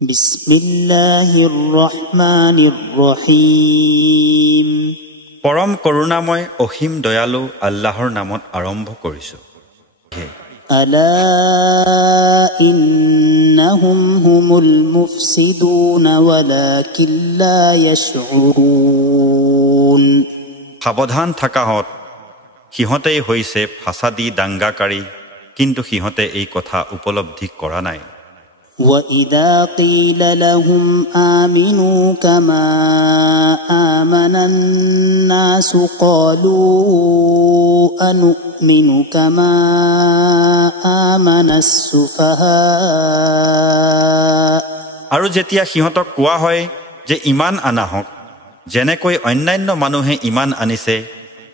বিসমিল্লাহিৰ ৰহমানিৰ ৰহিম। পৰম কৰুণাময় অসীম দয়ালু আল্লাহৰ নামত আৰম্ভ কৰিছো। আলা ইন্নাহুম হুমুল মুফসিদুন ওয়ালাকিন লা ইয়াশউৰুন। সাৱধান থাকাহত, সিহঁতেই হৈছে ফাসাদী দাংগাকাৰী, কিন্তু সিহঁতে এই কথা উপলব্ধি কৰা নাই। وَإِذَا قِيلَ لَهُمْ آمِنُوا كَمَا آمَنَ النَّاسُ قَالُوا أَنُؤْمِنُ كَمَا آمَنَ السُّفَهَاءُ। আৰু যেতিয়া সিহঁতক কোৱা হয় যে ইমান আনা হওক যেনেকৈ অন্যান্য মানুহে ইমান আনিছে,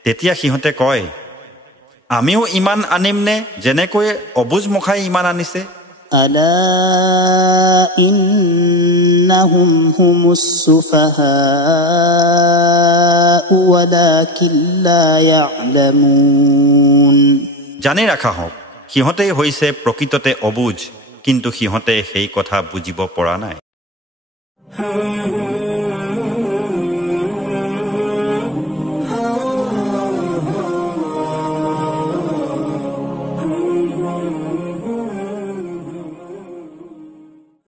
তেতিয়া সিহঁতে কয়, আমিও ইমান আনিমনে যেনেকৈ অবুজমুখাই ইমান আনিছে। আলা ইন্নাহুম হুমুস সুফাহাউ ওয়ালাকিন লা ইয়ালামুন। জানি ৰাখা হওক, সিহঁতেই হৈছে প্ৰকৃততে অবুজ, কিন্তু সিহঁতে সেই কথা বুজিব পৰা নাই।